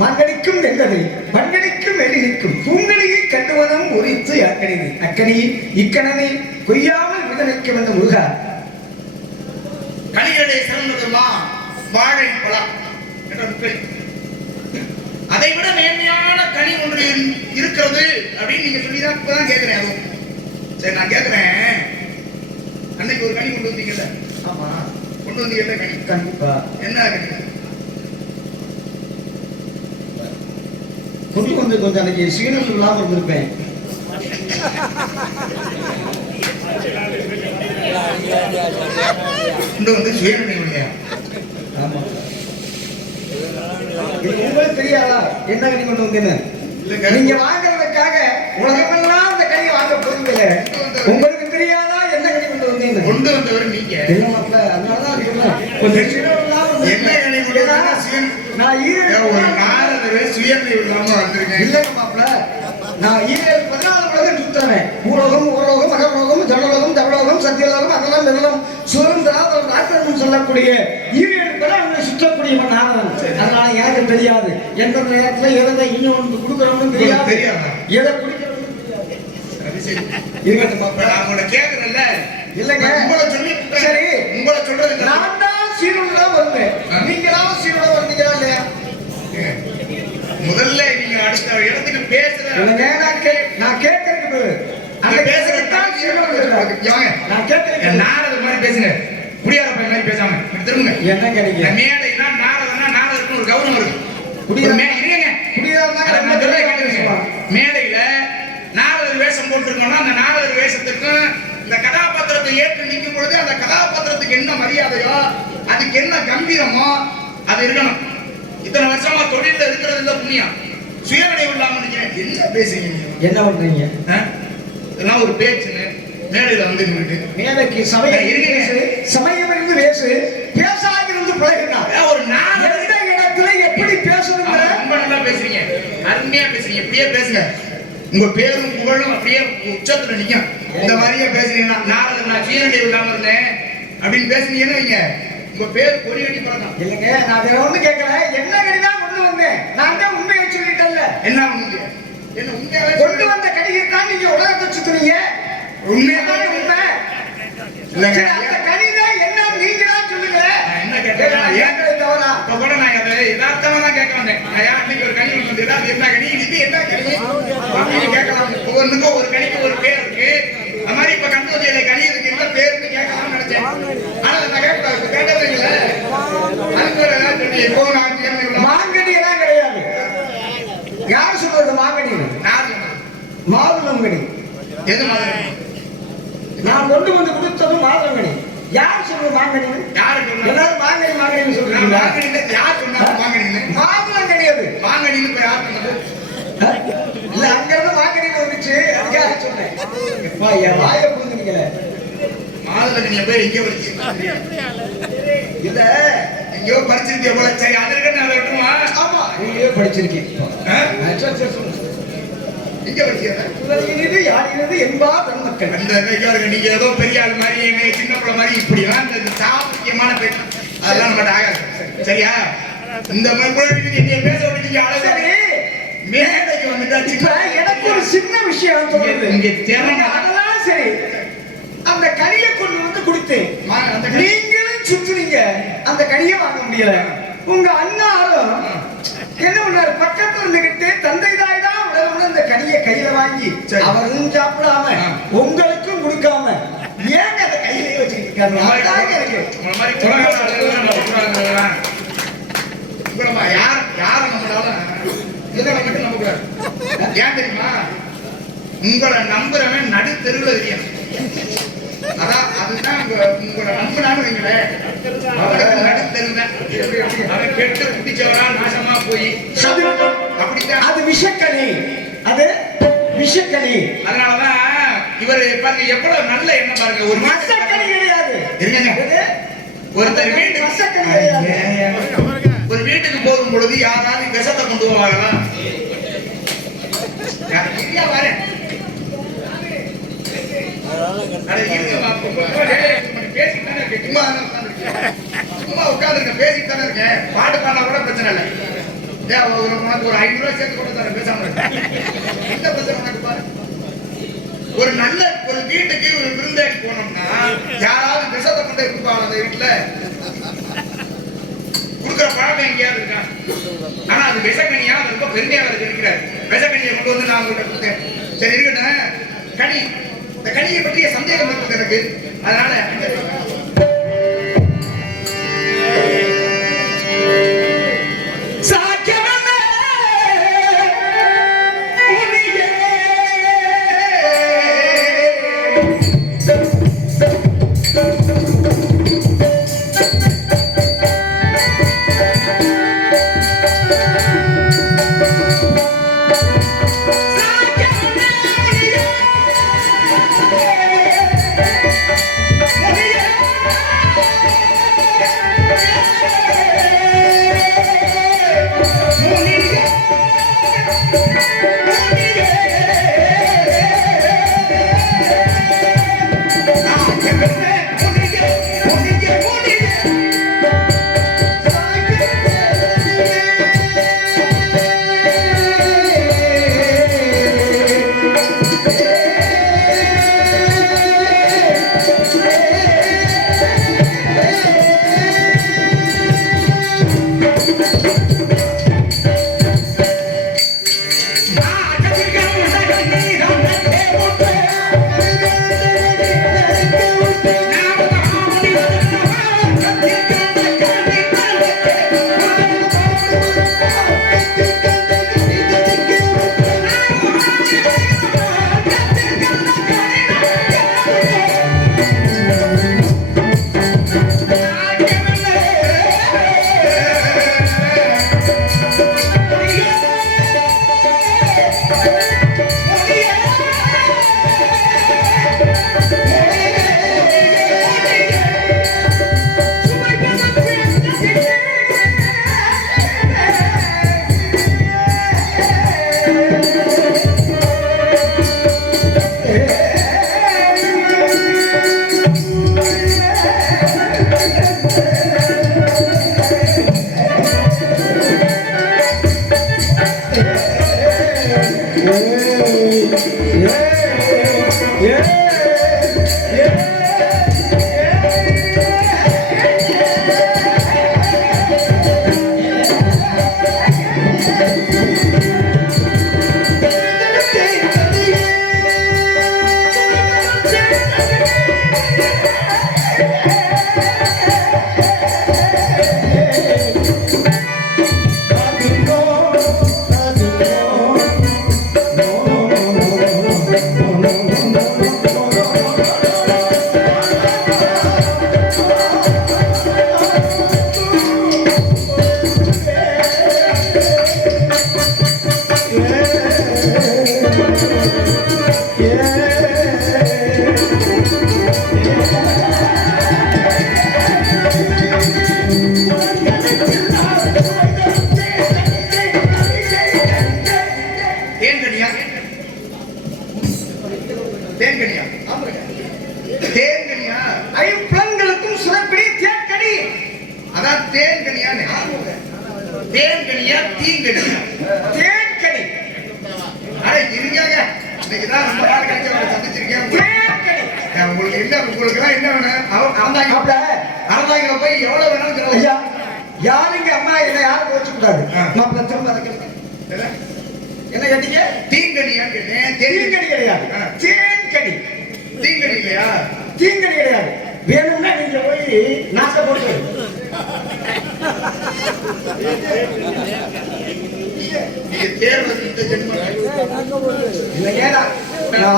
மங்கடிக்கும் வெங்கதை மங்கடிக்கும் வெள்ளிக்கும் பூங்கடியை கட்டுவதும் உரித்து அக்கணிது அக்கனி இக்கணனை கொய்யாமல் விதனைக்க வந்த முருகா கனிகளே சிறந்ததுமா வாழை பழம் என்ற அதை விட மேன்மையான கனி ஒன்று இருக்கிறது அப்படின்னு நீங்க சொல்லிதான் இப்பதான் கேட்கிறேன். அதுவும் சரி நான் கேட்கிறேன், அன்னைக்கு ஒரு கனி கொண்டு வந்தீங்கல்ல? ஆமா கொண்டு வந்தீங்கல்ல கனி? கண்டிப்பா. என்ன கனி கொண்டு வந்து கொஞ்சம் அன்னைக்கு சீனம் இல்லாம இருந்திருப்பேன். கொண்டு வந்து சுயநிலையா? ஆமா. உங்களுக்கு தெரியாதா என்ன கனி கொண்டு வந்தேன்னு? நீங்க வாங்குறதுக்காக உலகமெல்லாம் அந்த கனி வாங்க போறீங்க. உங்களுக்கு தெரியாதா என்ன கனி கொண்டு வந்தேன்னு? கொண்டு வந்தவர் நீங்க. அதனாலதான் கொஞ்சம் சீனம் இல்லாம என்ன கனி கொண்டு வந்தீங்க? நான் ஒரு நாரதவே சுயநிலை இல்லாம வந்திருக்கேன். இல்லைங்க மாப்பிள்ள, நான் 14 உலகம் சுத்தறேன். பூலோகம், ஊரோகம், மகலோகம், ஜனலோகம், தவலோகம், சத்தியலோகம், அதெல்லாம் இதெல்லாம் சுதந்திரம் ராத்திரம் சொல்லக்கூடிய 7 படம் சுற்றக்கூடியவன் நாரதன். அதனால எனக்கு தெரியாது எந்த நேரத்துல எதை இன்னொன்று கொடுக்கறோம்னு தெரியாது, எதை குடிக்கிறோம்னு தெரியாது. இருக்கட்டும் மாப்பிள்ள, நான் உங்களை கேட்கறேன்ல. இல்லைங்க உங்களை சொல்லி சரி உங்களை சொல்றது நான் தான் சீரோட தான் வருவேன். நீங்களாவும் சீரோட வந்தீங்களா இல்லையா? முதல்ல நீங்க அடுத்த இடத்துக்கு பேசுறேன். நான் கேட்கறதுக்கு அங்க பேசுறதுதான் நான் கேட்கறேன். நாரத மாதிரி பேசுங்க, குடியார பையன் மாதிரி பேசாம திரும்புங்க. என்ன கிடைக்க மேடைனா நாரதனா நாரதற்கு ஒரு கௌரவம் இருக்கு. மேடையில நாரதர் வேஷம் போட்டிருக்கோம்னா அந்த நாரதர் வேஷத்துக்கும் இந்த கதாபாத்திரத்தை ஏற்று நிற்கும் பொழுது அந்த கதாபாத்திரத்துக்கு என்ன மரியாதையோ அதுக்கு என்ன கம்பீரமோ அது இருக்கணும். இத்தனை வருஷமா தொழில இருக்கிறது இல்ல புண்ணியம், சுயநினைவு இல்லாம என்ன பேசுறீங்க? என்ன பண்றீங்க? இதெல்லாம் ஒரு பேச்சுன்னு மேடையில வந்து மேடைக்கு சமயம் இருந்து பேசு, பேசாம இருந்து பழகுனா ஒரு எந்த இடத்துல எப்படி பேசணும்? ரொம்ப நல்லா பேசுறீங்க, அருமையா பேசுறீங்க. இப்படியே பேசுங்க, உங்க பேரும் புகழும் அப்படியே உச்சத்துல நிக்கும். இந்த மாதிரியே பேசுறீங்கன்னா நாரதர் நான் சுயநினைவு இல்லாம இருந்தேன் அப்படின்னு பேசுனீங்கன்னு வைங்க, உங்க பேர் பொறி கட்டி பறக்கும். இல்லைங்க நான் வேற ஒண்ணு கேட்கல, என்ன கடிதான் கொண்டு வந்தேன். நான் தான் உண்மையை சொல்லிட்டேன்ல. என்ன உண்மை? என்ன உண்மையாவே கொண்டு வந்த கடிகை தான் நீங்க உலகத்தை சுத்துறீங்க. உண்மையாவே உண்மை இல்லைங்க. அந்த கடிதான் என்ன நீங்களா சொல்லுங்க. என்ன கேட்டேன்? ஏன் தவறா? இப்ப கூட நான் அதை யதார்த்தமா தான் கேட்க வந்தேன். நான் அன்னைக்கு ஒரு கனி வந்து ஏதாவது என்ன கனி இது என்ன கனி அப்படின்னு கேட்கலாம். ஒவ்வொன்றுக்கும் ஒரு கனிக்கு ஒரு பேர் இருக்கு. அது மாதிரி இப்ப கந்தோதியில கனி இருக்கு, என்ன பேருக்கு கேட்கலாம்னு நினைச்சேன். ஆனா நான் கேட்டது இல்லை. மாங்கனி எல்லாம் கிடையாது. யார் சொல்றது மாங்கனி? மாதுளங்கனி. எது மாதிரி? நான் கொண்டு வந்து கொடுத்தது மாதுளங்கனி. யார் சொல்றது மாங்கனி? எல்லாரும் மாங்கனி மாங்கனி சொல்றீங்க. யார் சொன்னாங்க மாங்கனி? மாதுளங்கனி. அது மாங்கனின்னு இப்ப யார் சொன்னது? இல்ல அங்க இருந்து மாங்கனி வந்துச்சு, அதுக்காக சொன்னேன். என் வாயை புரிஞ்சுக்கல. மாதுளங்கனிய போய் எங்கே படிச்சீங்க? இல்ல எங்கேயோ படிச்சிருக்கீங்க போல. சரி அதற்கு நான் வரட்டுமா? ஆமா எங்கேயோ படிச்சிருக்கேன். எங்க படிச்சீங்க? யாரினது என்பா பெண்மக்கள். அந்த நீங்க ஏதோ பெரிய ஆள் மாதிரி சின்ன பிள்ளை மாதிரி இப்படிலாம் இந்த சாப்பியமான பேச்சு அதெல்லாம் நம்மகிட்ட ஆகாது. சரியா? இந்த மாதிரி நீங்க பேச விட்டீங்க. அழகு மேடைக்கு வந்துட்டா எனக்கு ஒரு சின்ன விஷயம் தோணுது. இங்க தேவைங்க அதெல்லாம் சரி. அந்த கனியை கொண்டு வந்து கொடுத்தேன், நீங்களும் சுத்துறீங்க, அந்த கனியை வாங்க முடியல. உங்க அண்ணாரும் என்ன பண்ணாரு, பக்கத்துல இருந்துகிட்டு தந்தை தாய் தான் உடனே அந்த கனியை கையில வாங்கி அவரும் சாப்பிடாம உங்களுக்கும் கொடுக்காம ஏங்க அந்த கையிலேயே வச்சுக்கிட்டு யார் நம்மளாலும் ஏன் தெரியுமா? உங்களை நம்புறவன் நடு தெருவில் தெரியும். அதான் அதுதான் உங்களை நம்பினான்னு வைங்களேன், அவனுக்கு நடு தெருவேன். அவன் கெட்டு குடிச்சவனா நாசமா போய் அப்படித்தான். அது விஷக்கணி, அது விஷக்கணி. அதனாலதான் இவர் பாருங்க எவ்வளவு நல்ல எண்ணம் பாருங்க. ஒரு விஷக்கணி கிடையாது. ஒருத்தர் ஒரு வீட்டுக்கு போகும் பொழுது யாராவது விஷத்தை கொண்டு போவாங்களா? வரேன் சும்மா உட்காந்து உட்காந்துருக்கேன், பேசிட்டு தானே இருக்கேன். பாட்டு பாடினா கூட பிரச்சனை இல்லை. உனக்கு ஒரு 500 ரூபாய் சேர்த்து கொண்டு தரேன், பேசாம இருக்க. என்ன பிரச்சனை உனக்கு பாரு. ஒரு நல்ல ஒரு வீட்டுக்கு ஒரு விருந்தாடி போனோம்னா யாராவது விஷத்தை கொண்டு கொடுப்பாங்க அந்த வீட்டுல. கொடுக்குற பழக்கம் எங்கேயாவது இருக்கா? ஆனா அது விஷக்கணியா ரொம்ப பெருமையா இருக்கிறார். விஷக்கணியை கொண்டு வந்து நான் உங்கள்கிட்ட கொடுத்தேன். சரி இருக்கட்டும். கனி, இந்த கனியை பற்றிய சந்தேகம் இருக்குது எனக்கு. அதனால ஐம்பலன்களுக்கும் சுரப்பிடி தேன்கனி. அதான் தேன்கனியா? தேன்கனியா தீங்கனியா? தேன்கனி. அட இருங்க, இன்னைக்குதான் ரொம்ப நாள் கழிச்சு சந்திச்சிருக்கேன். உங்களுக்கு என்ன, உங்களுக்கு என்ன வேணும்? அறந்தாங்க போய் எவ்வளவு வேணாலும் ஐயா, யாருங்க அம்மா என்ன யாரும் கோச்சு கூடாது. மாப்பிள்ள திரும்ப என்ன கேட்டீங்க? தீங்கனியா கேட்டேன். தீங்கனி கிடையாது, தேன்கனி. தீங்கனி இல்லையா? தீங்கனி கிடையாது. வேணும்னா நீங்க போய் நாச போட்டு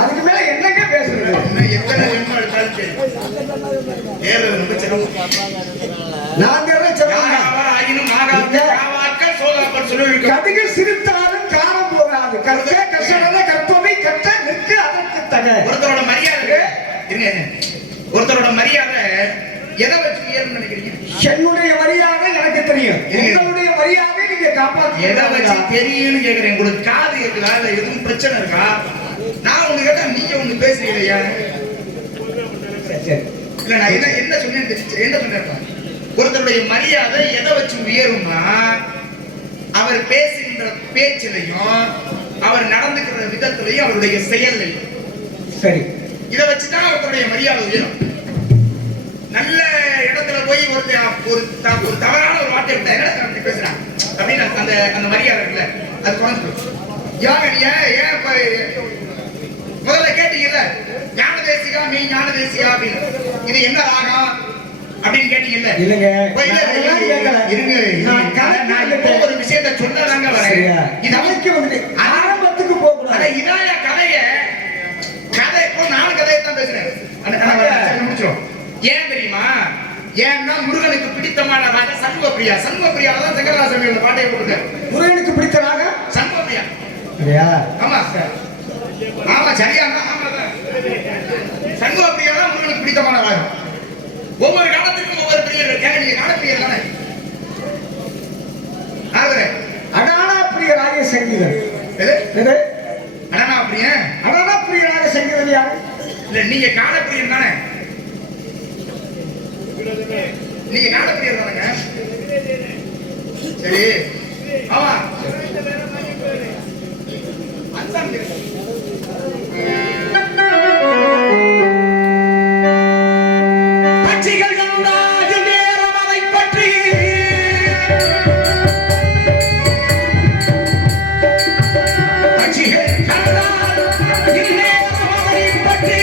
அதுக்கு மேல என்னங்க பேசுறது? எத்தனை ஜென்மம் எடுத்தாலும் கடுகு சிரித்தாலும் காரம் போகாது. கற்க கஷ்ட கற்பவை கற்ற நிற்க அதற்கு தக. ஒருத்தரோட மரியாதை, ஒருத்தரோட மரியாதை எதை வச்சு ஏறுன்னு நினைக்கிறீங்க? என்னுடைய மரியாதை எனக்கு தெரியும், உங்களுடைய மரியாதை நீங்க காப்பாற்ற. எதை வச்சு தெரியும்னு கேக்குறேன். உங்களுக்கு காது கேட்குதா? இல்ல எதுவும் பிரச்சனை இருக்கா? நான் ஒண்ணு கேட்டா நீங்க ஒண்ணு பேசுறீங்க. இல்ல நான் என்ன சொன்னேன்? என்ன சொன்னேன்? ஒருத்தரோட ஒருத்தருடைய மரியாதை எதை வச்சு உயரும்னா அவர் பேசுகின்ற பேச்சிலையும் அவர் நடந்துக்கிற விதத்திலையும் அவருடைய செயல்லையும். சரி, இதை வச்சுதான் ஒருத்தருடைய மரியாதை உயரும். நல்ல இடத்துல போய் ஒரு தவறான ஒரு வார்த்தை விட்டா என்ன பேசுறான் அப்படின்னு அந்த அந்த மரியாதை இருக்குல்ல அது குறைஞ்சு ஏன் முதல்ல கேட்டீங்கல்ல ஞான தேசிகா மீ ஞான தேசிகா அப்படின்னு இது என்ன ராகம் அப்படின்னு கேட்டீங்கல்ல. இல்லங்க இருங்க ஒரு விஷயத்த சொல்லலாங்க வரேன். இதற்கு வந்து ஆரம்பத்துக்கு போகக்கூடாது. இதாய கதையை இப்போ நானும் கதையை தான் பேசுறேன். அந்த கதை முடிச்சிடும். ஏன் தெரியுமா? ஏன்னா முருகனுக்கு பிடித்தமான ராக சண்முகப்பிரியா. சண்முகப்பிரியா தான் சங்கரதாசன் இந்த பாட்டையை போட்டுருக்காரு. முருகனுக்கு பிடித்த ராக சண்முகப்பிரியா. ஆமா சார், ஆமா சரியா சண்முகப்பிரியா தான் முருகனுக்கு பிடித்தமான ராகம். ஒவ்வொரு காலத்திற்கும் ஒவ்வொரு பிரியர்கள். கேட்க நீங்க காலப்பிரியர் தானே? அடானா பிரிய ராக சங்கீதம். அடானா பிரிய ராக சங்கீதம் யாரு? இல்ல நீங்க காலப்பிரியர் தானே? நீங்க காலப்பிரியர் தானங்க? சரி, ஆமா பட்சிகள் கண்டாது நேரம் அதை பற்றி பட்சிகள் கண்டாது நேரம் அதை பற்றி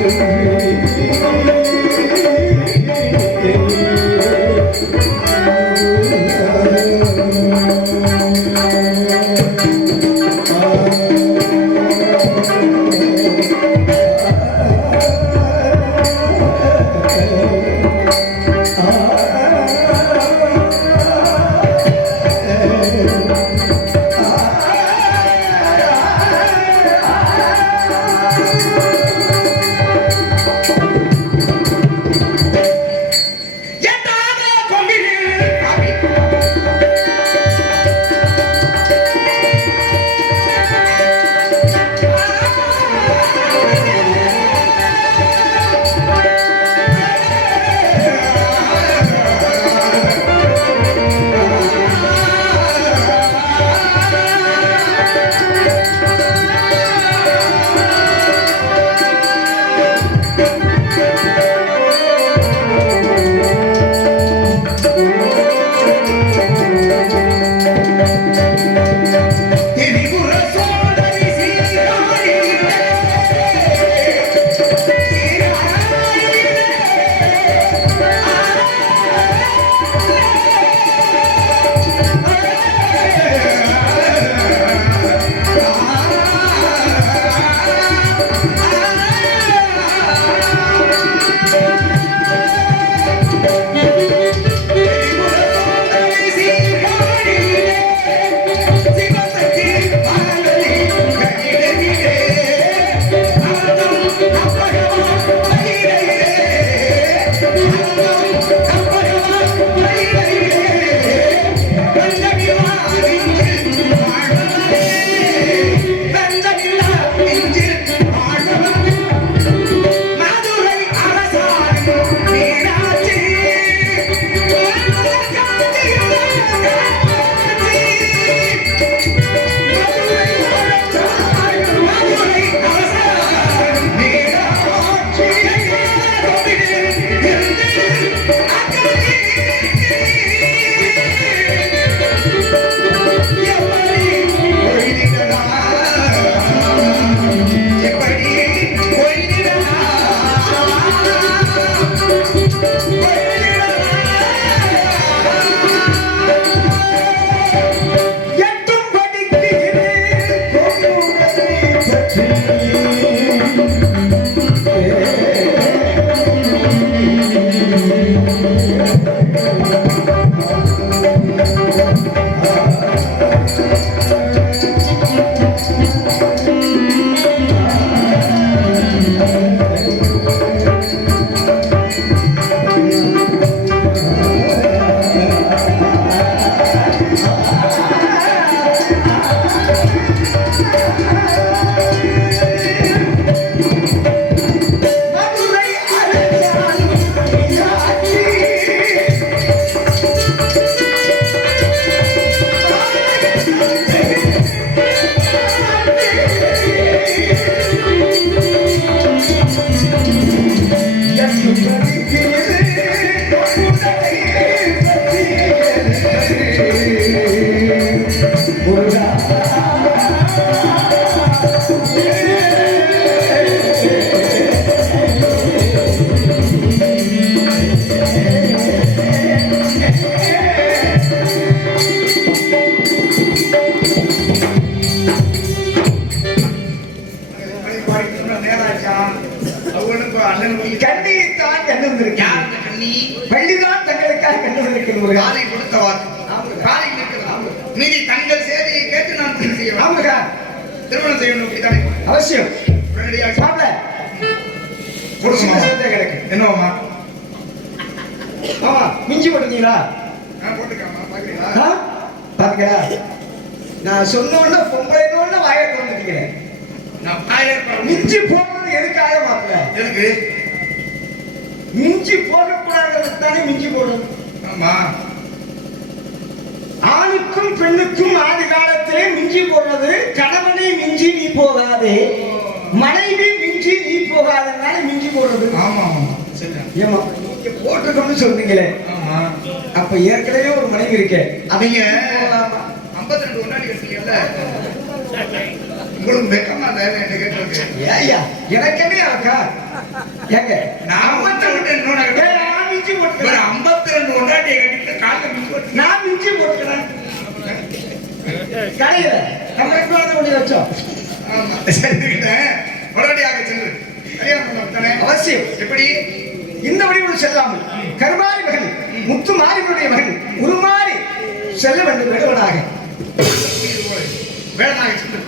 Thank you. கண்ணியைத்தான் கண்டு வந்திருக்கிறார். பள்ளிதான் தங்களுக்காக கண்டு வந்திருக்கிறது. காலை கொடுத்த வாக்கு காலை இருக்கிறது. மீதி தங்கள் சேவையை கேட்டு நான் திருமணம் செய்யணும். ஆமாங்க, திருமணம் செய்யணும். இப்படித்தானே அவசியம். உடனடியாக என்னவாமா ஆமா மிஞ்சி போட்டீங்களா? போட்டுக்காமா பாக்குறீங்களா? பாத்தீங்களா? நான் சொன்ன உடனே பொம்பளைன்னு வாயை திறந்துட்டீங்க. நான் வாயை மிஞ்சி போடுறது எதுக்காக மாத்தல? எதுக்கு மிஞ்சி போடக்கூடாதுன்னு தானே மிஞ்சி போடுறது. ஆமா, ஆணுக்கும் பெண்ணுக்கும் ஆதி காலத்திலே மிஞ்சி போடுறது. கணவனை மிஞ்சி நீ போகாதே, மனைவி மிஞ்சி நீ போகாதனால மிஞ்சி போடுறது. ஆமா ஆமா சரி. ஏமா நீங்க போட்டுக்கணும்னு சொன்னீங்களே, ஆமா அப்ப ஏற்கனவே ஒரு மனைவி இருக்கே, அவங்க 52 ஒன்னாடி கட்டிக்கல. உங்களுக்கு வெக்கமா இல்ல என்ன கேட்டிருக்கு? ஏய்யா எனக்கு என்ன அக்கா? ஏங்க நான் 52 என்னோட நான் மிஞ்சி போட்டுக்கிறேன். 52 ஒன்னாடி கட்டிட்டு கால்ல மிஞ்சி போட்டு நான் மிஞ்சி போட்டுக்கிறேன். கடையில நம்ம கொண்டு வச்சோம். ஆமா சரிக்கிட்டேன். உடனடியாக சென்று கல்யாணம் பண்ண அவசியம். எப்படி இந்த வழியோடு செல்லாமல் கருமாரி மகன் முத்து மாரினுடைய மகன் உருமாறி செல்ல வேண்டும். வேடுவனாக வேடனாக சென்று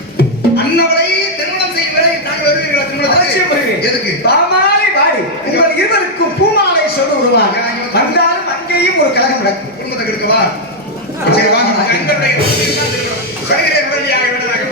அன்னவளை திருமணம் செய்யும் வரை தாங்கள் வருவீர்களா? திருமணம் அவசியம் வருவேன். எதுக்கு? பாமாலை வாடி உங்கள் இருவருக்கும் பூமாலை சொல்ல உருவாங்க. வந்தாலும் அங்கேயும் ஒரு கலகம் நடக்கும். குடும்பத்தை கெடுக்கவா? சரி வாங்க. எங்களுடைய சைகரை உடனடியாக வேடனாக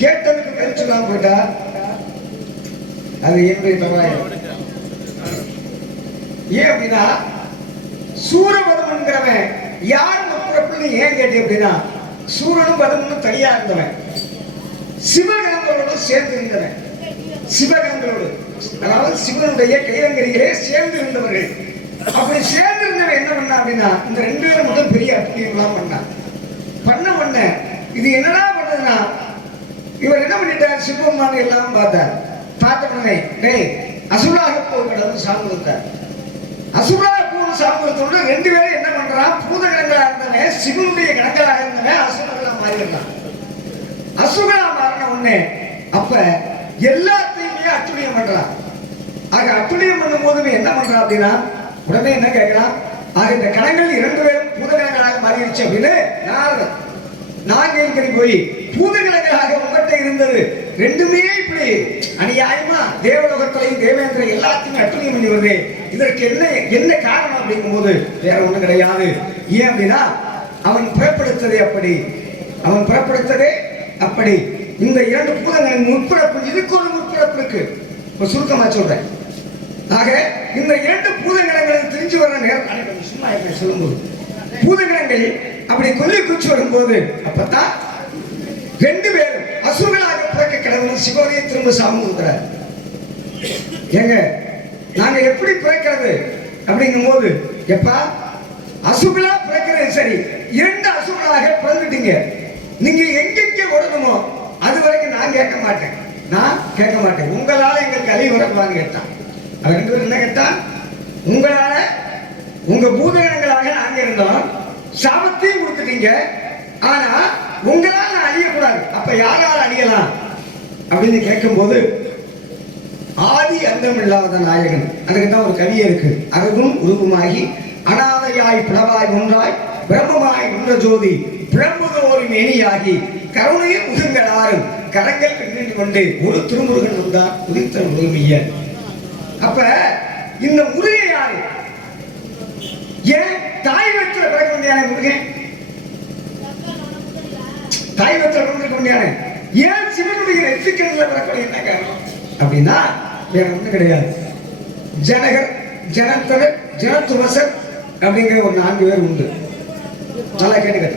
கேட்டதுக்கு கழிச்சுலாம் போயிட்டா அது என்னுடைய தவாயம். ஏன் அப்படின்னா சூரபதம் என்கிறவன் யார் பிறப்புன்னு ஏன் கேட்டேன் அப்படின்னா சூரனும் பதமும் தனியா இருந்தவன், சிவகணங்களோடு சேர்ந்து இருந்தவன். சிவகணங்களோடு அதாவது சிவனுடைய கைலங்கரிகளே சேர்ந்து இருந்தவர்கள். அப்படி சேர்ந்து இருந்தவன் என்ன பண்ணா அப்படின்னா இந்த ரெண்டு பேரும் மட்டும் பெரிய அற்புதம் பண்ணான். பண்ண இது என்னடா பண்ணதுன்னா இவர் என்ன பண்ணிட்டார், சிவபெருமான் எல்லாம் பார்த்தார். பார்த்த உடனே டேய் அசுராக போர் கடவுள் சாமி கொடுத்தார். அசுராக போர் சாமி கொடுத்தோட ரெண்டு பேரும் என்ன பண்றான், பூத கணங்களாக இருந்தவன் சிவனுடைய கணங்களாக இருந்தவன் அசுரங்களா மாறிடுறான். அசுரங்களா மாறின உடனே அப்ப எல்லாத்தையுமே அத்துணியம் பண்றான். ஆக அத்துணியம் பண்ணும் போதுமே என்ன பண்றான் அப்படின்னா உடனே என்ன கேட்கிறான், ஆக இந்த கணங்கள் இரண்டு பேரும் பூத கணங்களாக மாறிடுச்சு அப்படின்னு நாகேந்திரி போய் பூதகணங்களாக உங்கள்கிட்ட இருந்தது ரெண்டுமே இப்படி அநியாயமா தேவலோகத்திலையும் தேவேந்திர எல்லாத்தையும் அட்டுணியம் பண்ணி வருது, இதற்கு என்ன காரணம் அப்படிங்கும் போது வேற ஒண்ணும் கிடையாது. ஏன் அப்படின்னா அவன் புறப்படுத்ததே அப்படி. இந்த இரண்டு பூதங்களின் முற்பிறப்பு இதுக்கு ஒரு முற்பிறப்பு இருக்கு. இப்ப சுருக்கமா சொல்றேன். ஆக இந்த இரண்டு பூதகணங்களும் திரிஞ்சு வர நேரம் சும்மா சொல்லும்போது பூதகணங்கள் அப்படி கொல்லி குச்சி வரும்போது அப்பதான் ரெண்டு பேரும் அசுரங்களாக பிறக்க கடவுள் சிவனையை திரும்ப சாமி கொடுக்கிறார். ஏங்க நாங்க எப்படி பிறக்கிறது அப்படிங்கும் போது எப்பா அசுரங்களா பிறக்கிறது சரி, இரண்டு அசுரங்களாக பிறந்துட்டீங்க, நீங்க எங்கெங்க ஓடணுமோ அது வரைக்கும் நான் கேட்க மாட்டேன். உங்களால எங்களுக்கு அழிவு வரக்கூடாதுன்னு கேட்டான். அவன் ரெண்டு பேரும் என்ன கேட்டான், உங்களால உங்க பூதகணங்களாக நாங்க இருந்தோம், சாபத்தையும் கொடுத்துட்டீங்க, ஆனா உங்களால் நான் அழியக்கூடாது, அப்ப யாரால் அழியலாம் அப்படின்னு கேட்கும் போது ஆதி அந்தம் இல்லாத நாயகன் அதுக்கு தான் ஒரு கவியை இருக்கு. அருகும் உருவுமாகி அனாதையாய் பிளவாய் ஒன்றாய் பிரம்மமாய் உன்ற ஜோதி பிரம்மதோரி மேனியாகி கருணையும் முகங்களாரும் கரங்கள் நின்று கொண்டு ஒரு திருமுருகன் வந்தார் உதித்த முருமைய. அப்ப இந்த முருகன் யாரு, ஏன் தாய் வயிற்றுல பிறக்க வேண்டியான முருகன், தாய் வயிற்றுல பிறக்க வேண்டியான ஏன் சிவனுடைய நெற்றிக்கண்ணில் பிறக்க என்ன காரணம் அப்படின்னா வேற ஒண்ணும் கிடையாது. ஜனகர், ஜனத்தவர், ஜனத்துவசர் அப்படிங்கிற ஒரு 4 பேர் உண்டு. நல்லா கேட்டுக்க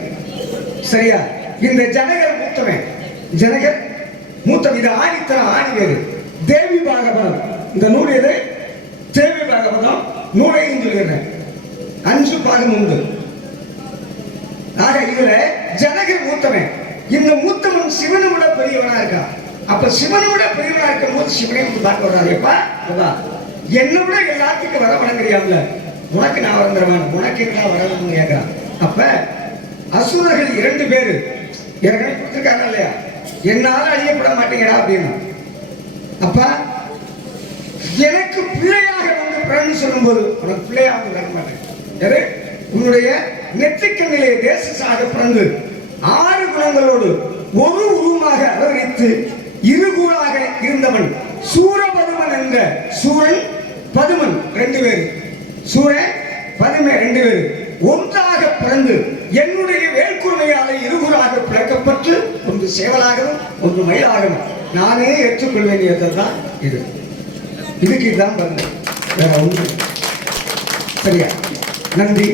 சரியா. இந்த ஜனகர் மூத்தவன் இது ஆணித்தரம் ஆணி வேறு. தேவி பாகவதம் இந்த நூல் எது, தேவி பாகவதம் நூலையும் சொல்கிறேன் 5 பாகம் உண்டு. ஆக இதுல ஜனகர் மூத்தவன். இந்த மூத்தவன் சிவனை விட பெரியவனா இருக்கான். அப்ப சிவனை விட பெரியவனா இருக்கும் போது சிவனை வந்து பார்க்க வர்றாரு. எப்பா என்னை விட எல்லாத்துக்கும் வர வழங்குறியாம்ல, உனக்கு நான் வரந்துருவான், உனக்கு என்ன வரணும்னு கேட்கிறான். அப்ப அசுரர்கள் 2 பேரு ஏற்கனவே கொடுத்துருக்காங்க இல்லையா, என்னால அழியப்பட மாட்டேங்கிறா அப்படின்னு. அப்ப எனக்கு பிள்ளையாக வந்து பிறன்னு சொல்லும் போது உனக்கு பிள்ளையாக பிறக்க மாட்டேன், உன்னுடைய நெற்றிக்கண்ணிலே தேசசாக பிறந்து 6 குணங்களோடு ஒரு உருவமாக அவதரித்து இருகூறாக இருந்தவன் சூரபதுமன் என்ற சூரன் பதுமன் 2 பேர், சூரன் பதுமை 2 பேர் ஒன்றாக பிறந்து என்னுடைய வேட்குமையாலே இருகூறாக பிறக்கப்பட்டு ஒன்று சேவலாகவும் ஒன்று மயிலாகவும் நானே ஏற்றுக்கொள்வேன் என்றதான் இது. இதுக்கு இதுதான் பிறந்தேன், வேற ஒன்று. சரியா? நன்றி.